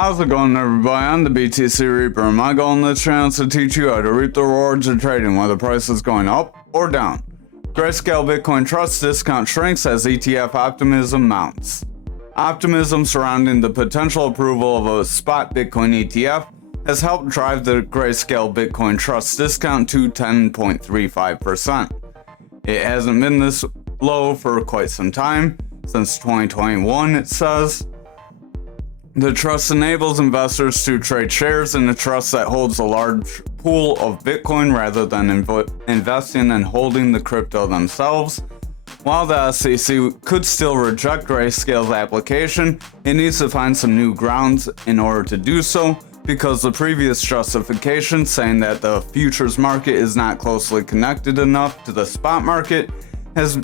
How's it going, everybody? I'm the BTC Reaper, and my goal on this channel is to teach you how to reap the rewards of trading, whether the price is going up or down. Grayscale Bitcoin Trust discount shrinks as ETF optimism mounts. Optimism surrounding the potential approval of a spot Bitcoin ETF has helped drive the Grayscale Bitcoin Trust discount to 10.35%. It hasn't been this low for quite some time, since 2021, it says. The trust enables investors to trade shares in a trust that holds a large pool of Bitcoin rather than investing and holding the crypto themselves. While the SEC could still reject Grayscale's application, it needs to find some new grounds in order to do so, because the previous justification saying that the futures market is not closely connected enough to the spot market has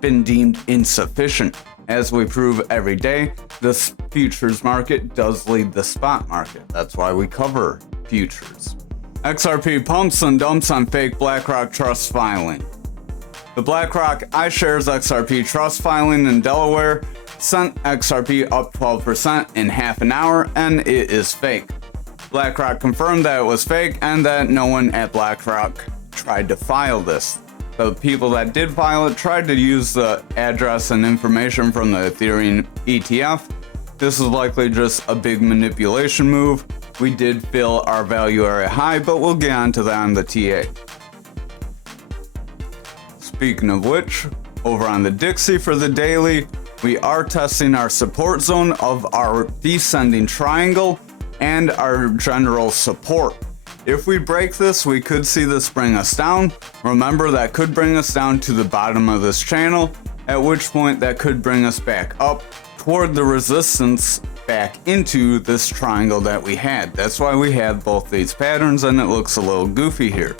been deemed insufficient. As we prove every day, the futures market does lead the spot market. That's why we cover futures. XRP pumps and dumps on fake BlackRock trust filing. The BlackRock iShares XRP trust filing in Delaware sent XRP up 12% in half an hour, and it is fake. BlackRock confirmed that it was fake and that no one at BlackRock tried to file this. The people that did file it tried to use the address and information from the Ethereum ETF. This is likely just a big manipulation move. We did fill our value area high, but we'll get onto that on the TA. Speaking of which, over on the Dixie for the daily, we are testing our support zone of our descending triangle and our general support. If we break this, we could see this bring us down. Remember, that could bring us down to the bottom of this channel, at which point that could bring us back up toward the resistance back into this triangle that we had. That's why we had both these patterns, and it looks a little goofy here.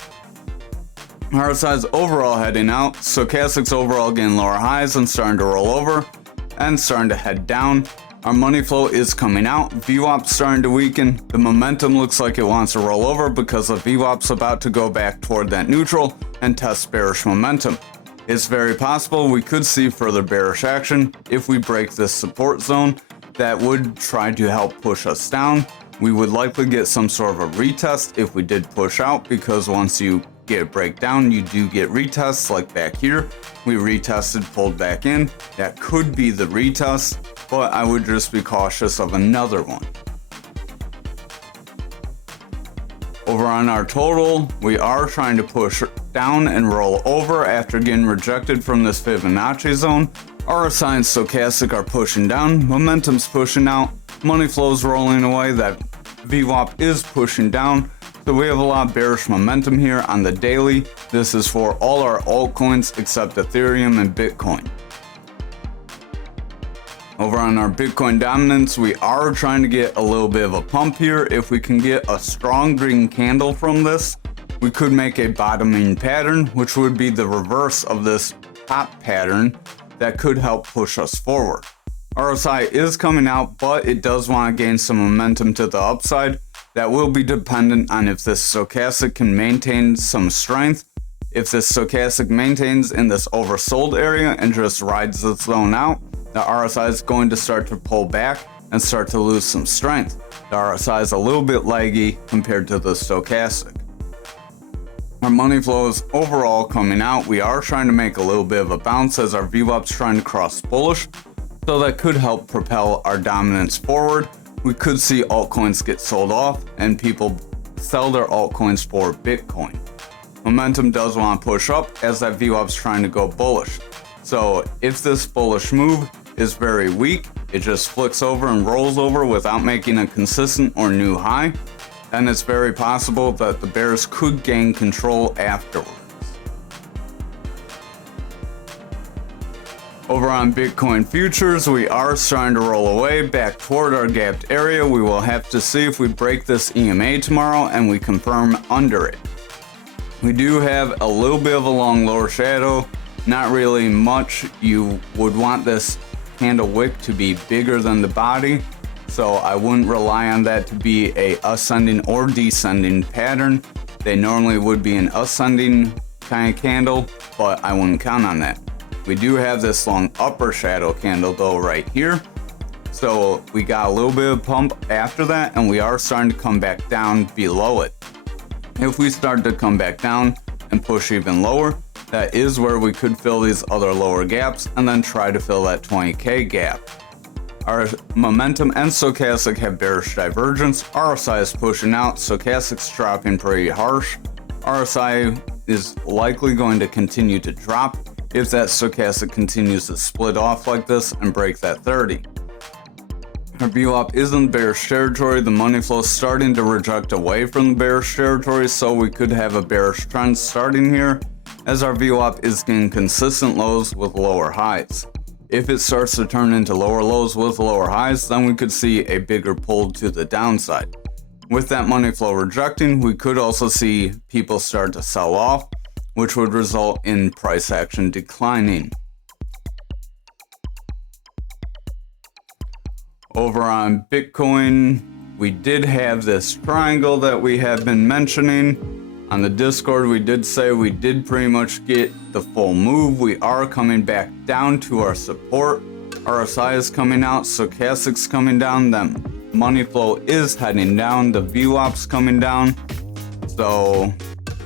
RSI's overall heading out, Stochastic's overall getting lower highs and starting to roll over and starting to head down. Our money flow is coming out, VWAP's starting to weaken, the momentum looks like it wants to roll over because the VWAP's about to go back toward that neutral and test bearish momentum. It's very possible we could see further bearish action if we break this support zone that would try to help push us down. We would likely get some sort of a retest if we did push out, because once you get a breakdown, you do get retests, like back here. We retested, pulled back in. That could be the retest, but I would just be cautious of another one. Over on our total, we are trying to push down and roll over after getting rejected from this Fibonacci zone. RSI and Stochastic are pushing down, momentum's pushing out, money flow's rolling away, that VWAP is pushing down. So we have a lot of bearish momentum here on the daily. This is for all our altcoins except Ethereum and Bitcoin. Over on our Bitcoin dominance, we are trying to get a little bit of a pump here. If we can get a strong green candle from this, we could make a bottoming pattern, which would be the reverse of this top pattern that could help push us forward. RSI is coming out, but it does want to gain some momentum to the upside. That will be dependent on if this Stochastic can maintain some strength. If this Stochastic maintains in this oversold area and just rides the zone out, the RSI is going to start to pull back and start to lose some strength. The RSI is a little bit laggy compared to the Stochastic. Our money flow is overall coming out. We are trying to make a little bit of a bounce as our VWAP's trying to cross bullish, so that could help propel our dominance forward. We could see altcoins get sold off and people sell their altcoins for Bitcoin. Momentum does want to push up as that VWAP's trying to go bullish. So if this bullish move is very weak, it just flicks over and rolls over without making a consistent or new high, then it's very possible that the bears could gain control afterwards. Over on Bitcoin futures, we are starting to roll away back toward our gapped area. We will have to see if we break this EMA tomorrow and we confirm under it. We do have a little bit of a long lower shadow, not really much. You would want this candle wick to be bigger than the body, so I wouldn't rely on that to be a ascending or descending pattern. They normally would be an ascending kind of candle, but I wouldn't count on that. We do have this long upper shadow candle though right here. So we got a little bit of pump after that, and we are starting to come back down below it. If we start to come back down and push even lower, that is where we could fill these other lower gaps and then try to fill that 20K gap. Our momentum and stochastic have bearish divergence. RSI is pushing out, stochastic's dropping pretty harsh. RSI is likely going to continue to drop if that stochastic continues to split off like this and break that 30. Our VWAP is in bearish territory. The money flow is starting to reject away from the bearish territory, so we could have a bearish trend starting here as our VWAP is getting consistent lows with lower highs. If it starts to turn into lower lows with lower highs, then we could see a bigger pull to the downside. With that money flow rejecting, we could also see people start to sell off, which would result in price action declining. Over on Bitcoin, we did have this triangle that we have been mentioning. On the Discord, we did say we did pretty much get the full move. We are coming back down to our support. RSI is coming out, stochastic's coming down, then money flow is heading down, the VWAP's coming down. So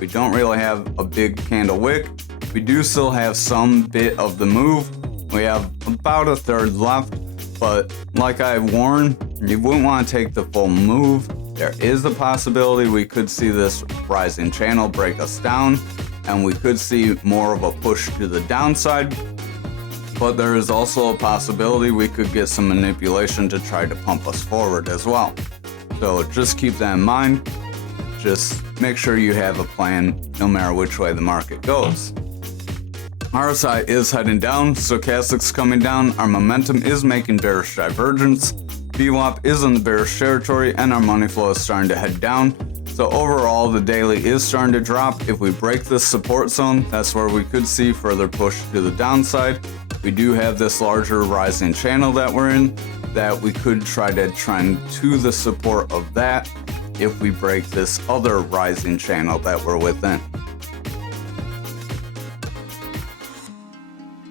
we don't really have a big candle wick. We do still have some bit of the move. We have about a third left, but like I warned, you wouldn't want to take the full move. There is a possibility we could see this rising channel break us down, and we could see more of a push to the downside. But there is also a possibility we could get some manipulation to try to pump us forward as well. So just keep that in mind. Just make sure you have a plan no matter which way the market goes. RSI is heading down, stochastic's coming down, our momentum is making bearish divergence. VWAP is in the bearish territory, and our money flow is starting to head down. So overall, the daily is starting to drop. If we break this support zone, that's where we could see further push to the downside. We do have this larger rising channel that we're in that we could try to trend to the support of that if we break this other rising channel that we're within.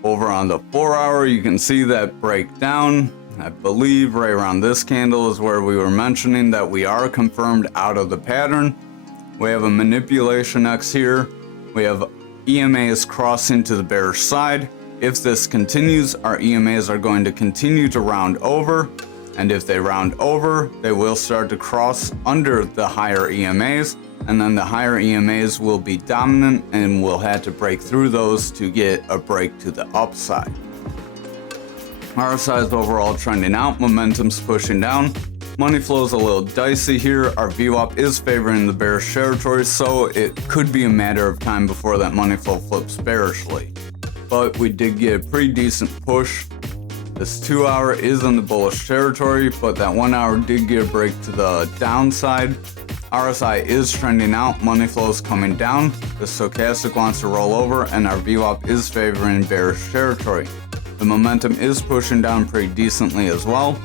Over on the 4-hour, you can see that breakdown. I believe right around this candle is where we were mentioning that we are confirmed out of the pattern. We have a manipulation X here. We have EMAs crossing to the bearish side. If this continues, our EMAs are going to continue to round over. And if they round over, they will start to cross under the higher EMAs. And then the higher EMAs will be dominant, and we'll have to break through those to get a break to the upside. RSI is overall trending out, momentum's pushing down. Money flow is a little dicey here. Our VWAP is favoring the bearish territory, so it could be a matter of time before that money flow flips bearishly. But we did get a pretty decent push. This 2-hour is in the bullish territory, but that 1-hour did get a break to the downside. RSI is trending out, money flow is coming down. The stochastic wants to roll over, and our VWAP is favoring bearish territory. The momentum is pushing down pretty decently as well.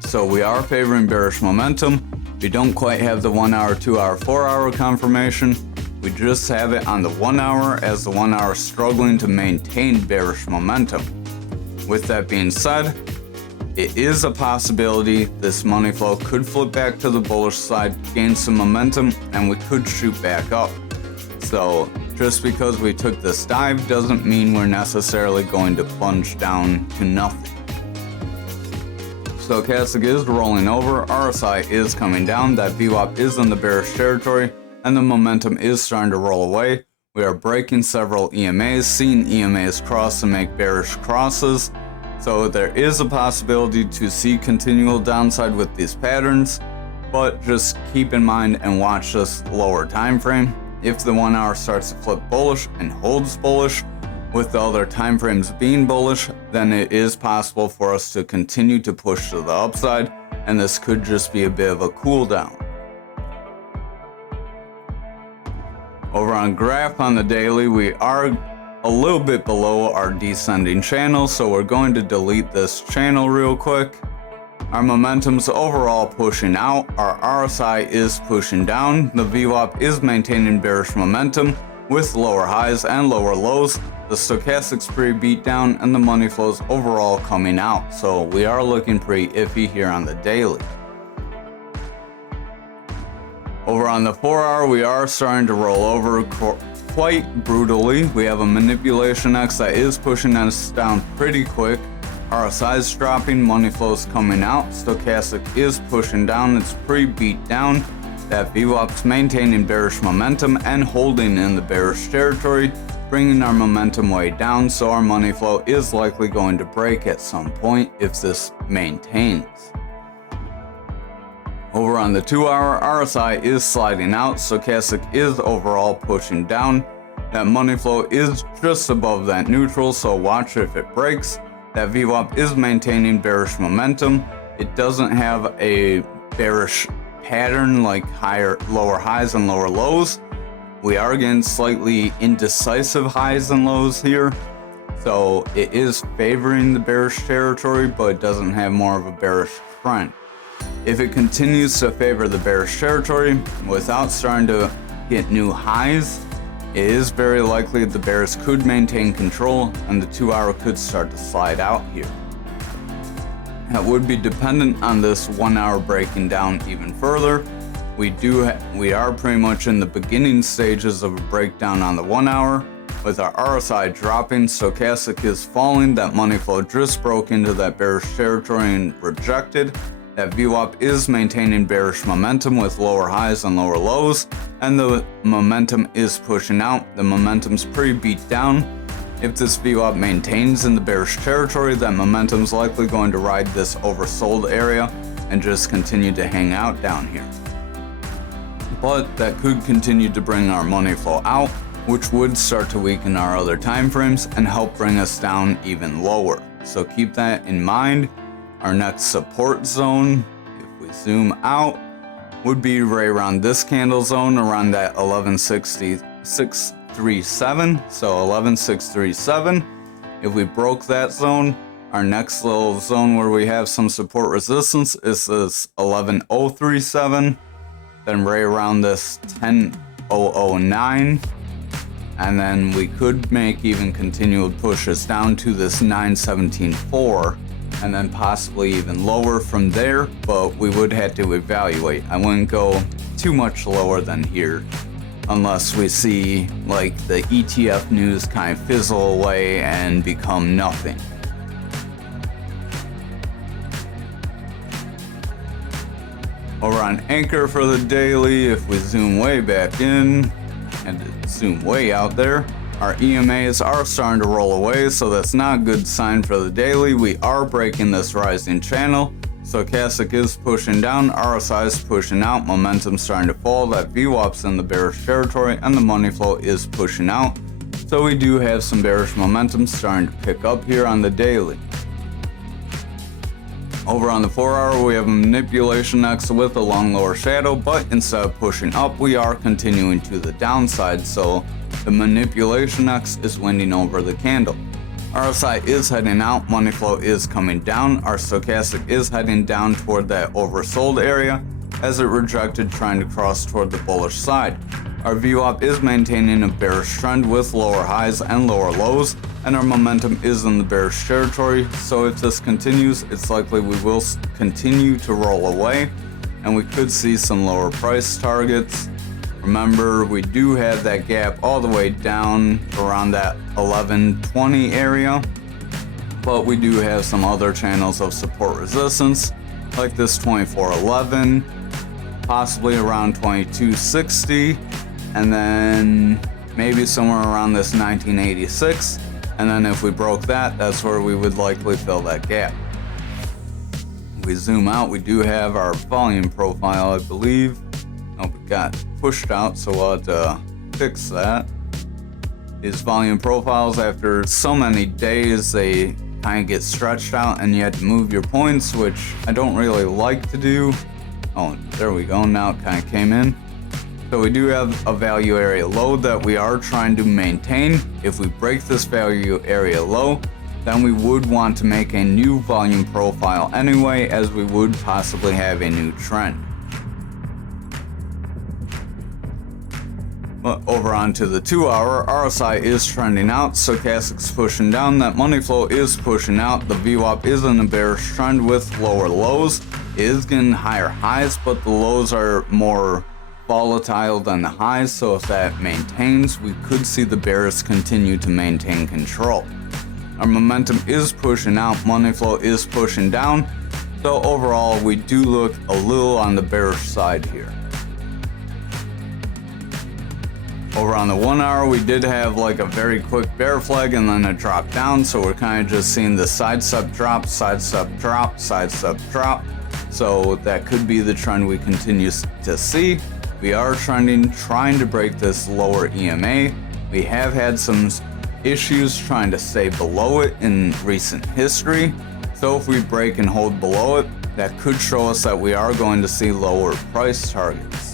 So we are favoring bearish momentum. We don't quite have the 1-hour, 2-hour, 4-hour confirmation. We just have it on the 1-hour, as the 1-hour is struggling to maintain bearish momentum. With that being said, it is a possibility this money flow could flip back to the bullish side, gain some momentum, and we could shoot back up. So just because we took this dive doesn't mean we're necessarily going to plunge down to nothing. Stochastic is rolling over, RSI is coming down, that VWAP is in the bearish territory, and the momentum is starting to roll away. We are breaking several EMAs, seeing EMAs cross and make bearish crosses. So there is a possibility to see continual downside with these patterns, but just keep in mind and watch this lower time frame. If the 1-hour starts to flip bullish and holds bullish, with the other time frames being bullish, then it is possible for us to continue to push to the upside, and this could just be a bit of a cool down. Over on graph on the daily, we are a little bit below our descending channel, so we're going to delete this channel real quick. Our momentum's overall pushing out, our RSI is pushing down, the VWAP is maintaining bearish momentum, with lower highs and lower lows. The stochastic's pretty beat down and the money flows overall coming out. So we are looking pretty iffy here on the daily. Over on the 4 hour, we are starting to roll over quite brutally. We have a manipulation X that is pushing us down pretty quick. RSI is dropping, money flows coming out. Stochastic is pushing down, it's pretty beat down. That VWAP's maintaining bearish momentum and holding in the bearish territory, bringing our momentum way down, so our money flow is likely going to break at some point if this maintains. Over on the 2 hour, RSI is sliding out, stochastic is overall pushing down. That money flow is just above that neutral, so watch if it breaks. That VWAP is maintaining bearish momentum. It doesn't have a bearish pattern like lower highs and lower lows. We are getting slightly indecisive highs and lows here, so it is favoring the bearish territory, but it doesn't have more of a bearish trend. If it continues to favor the bearish territory without starting to get new highs, it is very likely the bears could maintain control and the 2 hour could start to slide out here. That would be dependent on this 1 hour breaking down even further. We are pretty much in the beginning stages of a breakdown on the 1 hour. With our RSI dropping, stochastic is falling, that money flow just broke into that bearish territory and rejected. That VWAP is maintaining bearish momentum with lower highs and lower lows, and the momentum is pushing out. The momentum's pretty beat down. If this VWAP maintains in the bearish territory, that momentum's likely going to ride this oversold area and just continue to hang out down here. But that could continue to bring our money flow out, which would start to weaken our other time frames and help bring us down even lower. So keep that in mind. Our next support zone, if we zoom out, would be right around this candle zone, around that 11,637. So 11,637. If we broke that zone, our next little zone where we have some support resistance is this 11,037. Then right around this 10,009. And then we could make even continual pushes down to this 917.4. And then possibly even lower from there, but we would have to evaluate. I wouldn't go too much lower than here unless we see like the ETF news kind of fizzle away and become nothing. Over on Anchor for the daily, if we zoom way back in and zoom way out there, our EMAs are starting to roll away, so that's not a good sign for the daily. We are breaking this rising channel. Stochastic is pushing down, RSI is pushing out, momentum's starting to fall, that VWAP's in the bearish territory, and the money flow is pushing out. So we do have some bearish momentum starting to pick up here on the daily. Over on the 4 hour, we have a manipulation X with a long lower shadow, but instead of pushing up, we are continuing to the downside, so the manipulation X is winning over the candle. RSI is heading out, money flow is coming down, our stochastic is heading down toward that oversold area as it rejected trying to cross toward the bullish side. Our VWAP is maintaining a bearish trend with lower highs and lower lows, and our momentum is in the bearish territory, so if this continues, it's likely we will continue to roll away, and we could see some lower price targets. Remember, we do have that gap all the way down around that 1120 area, but we do have some other channels of support resistance, like this 2411, possibly around 2260, and then maybe somewhere around this 1986, and then if we broke that, that's where we would likely fill that gap. If we zoom out, we do have our volume profile, I believe. Oh, we got pushed out, so we'll have to fix that. These volume profiles, after so many days, they kind of get stretched out and you have to move your points, which I don't really like to do. Oh, there we go, now it kind of came in. So we do have a value area low that we are trying to maintain. If we break this value area low, then we would want to make a new volume profile anyway, as we would possibly have a new trend. But over onto the 2 hour, RSI is trending out, stochastic's pushing down, that money flow is pushing out, the VWAP is in a bearish trend with lower lows, it is getting higher highs, but the lows are more volatile than the highs, so if that maintains, we could see the bears continue to maintain control. Our momentum is pushing out, money flow is pushing down, so overall we do look a little on the bearish side here. Over on the 1 hour, we did have like a very quick bear flag and then a drop down, so we're kind of just seeing the sidestep drop, sidestep drop, sidestep drop. So that could be the trend we continue to see. We are trending, trying to break this lower EMA. We have had some issues trying to stay below it in recent history. So if we break and hold below it, that could show us that we are going to see lower price targets.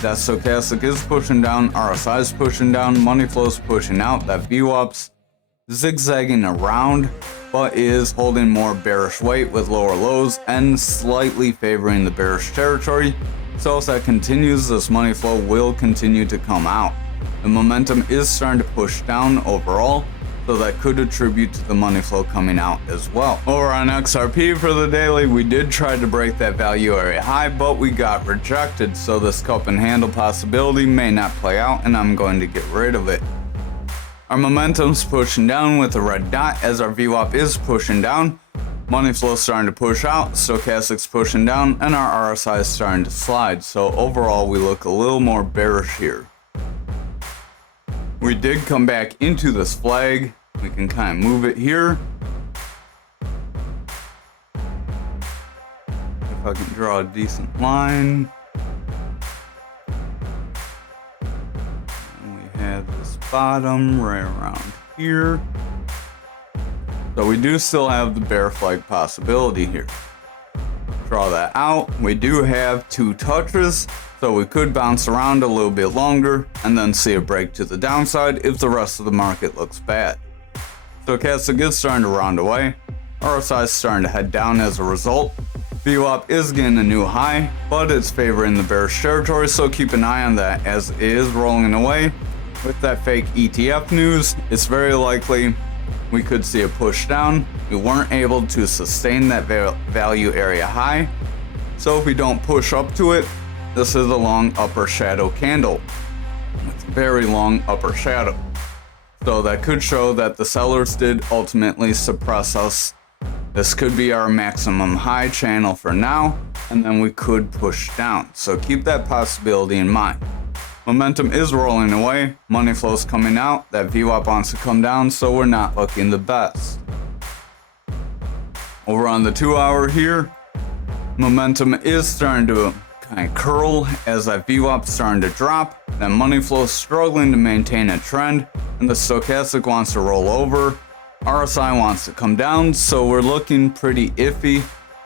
That stochastic is pushing down, RSI is pushing down, money flow is pushing out, that VWAP's zigzagging around, but is holding more bearish weight with lower lows and slightly favoring the bearish territory. So if that continues, this money flow will continue to come out. The momentum is starting to push down overall, so that could attribute to the money flow coming out as well. Over on XRP for the daily, we did try to break that value area high, but we got rejected, so this cup and handle possibility may not play out, and I'm going to get rid of it. Our momentum's pushing down with a red dot as our VWAP is pushing down. Money flow starting to push out, stochastic's pushing down, and our RSI is starting to slide, so overall we look a little more bearish here. We did come back into this flag. We can kind of move it here. If I can draw a decent line. And we have this bottom right around here. So we do still have the bear flag possibility here. Draw that out. We do have 2 touches. So we could bounce around a little bit longer and then see a break to the downside if the rest of the market looks bad. Stochastic is starting to round away. RSI is starting to head down as a result. VWAP is getting a new high, but it's favoring the bearish territory, so keep an eye on that as it is rolling away. With that fake ETF news, it's very likely we could see a push down. We weren't able to sustain that value area high, so if we don't push up to it, this is a long upper shadow candle. It's a very long upper shadow. So that could show that the sellers did ultimately suppress us. This could be our maximum high channel for now, and then we could push down. So keep that possibility in mind. Momentum is rolling away, money flow's coming out, that VWAP wants to come down, so we're not looking the best. Over on the 2 hour here, momentum is starting to kind of curl as that VWAP starting to drop, then money flow is struggling to maintain a trend, and the stochastic wants to roll over, RSI wants to come down, so we're looking pretty iffy.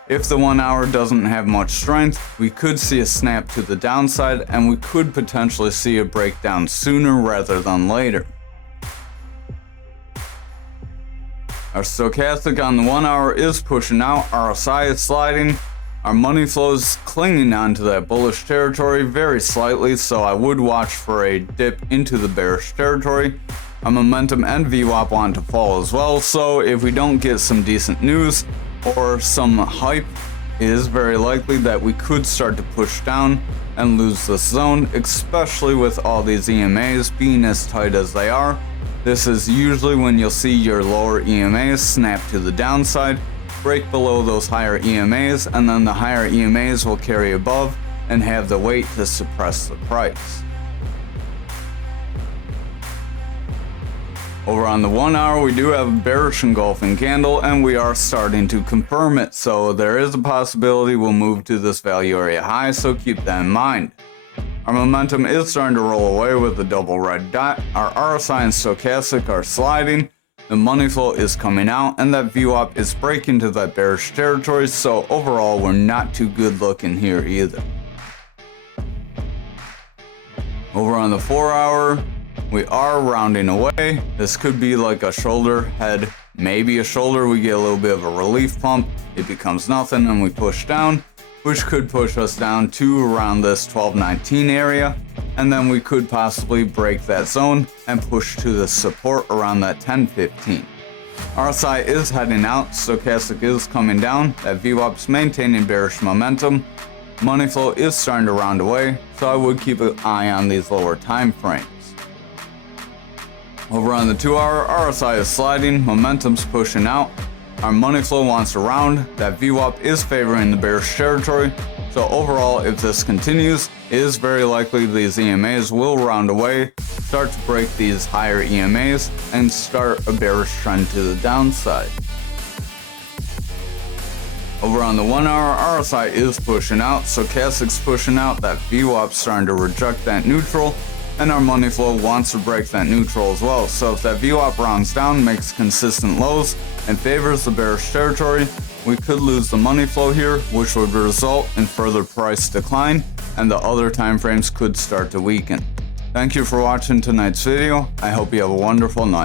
If the 1 hour doesn't have much strength, we could see a snap to the downside, and we could potentially see a breakdown sooner rather than later. Our stochastic on the 1 hour is pushing out, RSI is sliding, our money flow is clinging onto that bullish territory very slightly, so I would watch for a dip into the bearish territory. Our momentum and VWAP want to fall as well, so if we don't get some decent news or some hype, it is very likely that we could start to push down and lose this zone, especially with all these EMAs being as tight as they are. This is usually when you'll see your lower EMAs snap to the downside, break below those higher EMAs, and then the higher EMAs will carry above and have the weight to suppress the price. Over on the 1 hour, we do have a bearish engulfing candle, and we are starting to confirm it, so there is a possibility we'll move to this value area high, so keep that in mind. Our momentum is starting to roll away with the double red dot. Our RSI and stochastic are sliding. The money flow is coming out, and that VWAP is breaking to that bearish territory, so overall we're not too good looking here either. Over on the 4 hour, we are rounding away. This could be like a shoulder, head, maybe a shoulder. We get a little bit of a relief pump. It becomes nothing, and we push down, which could push us down to around this 1219 area. and then we could possibly break that zone and push to the support around that 10.15. RSI is heading out, stochastic is coming down, that VWAP is maintaining bearish momentum, money flow is starting to round away, so I would keep an eye on these lower time frames. Over on the 2 hour, RSI is sliding, momentum's pushing out, our money flow wants to round, that VWAP is favoring the bearish territory, so overall if this continues, it is very likely these EMAs will round away, start to break these higher EMAs, and start a bearish trend to the downside. Over on the 1 hour, RSI is pushing out, stochastic's pushing out, that VWAP's starting to reject that neutral, and our money flow wants to break that neutral as well. So if that VWAP rounds down, makes consistent lows, and favors the bearish territory, we could lose the money flow here, which would result in further price decline, and the other time frames could start to weaken. Thank you for watching tonight's video. I hope you have a wonderful night.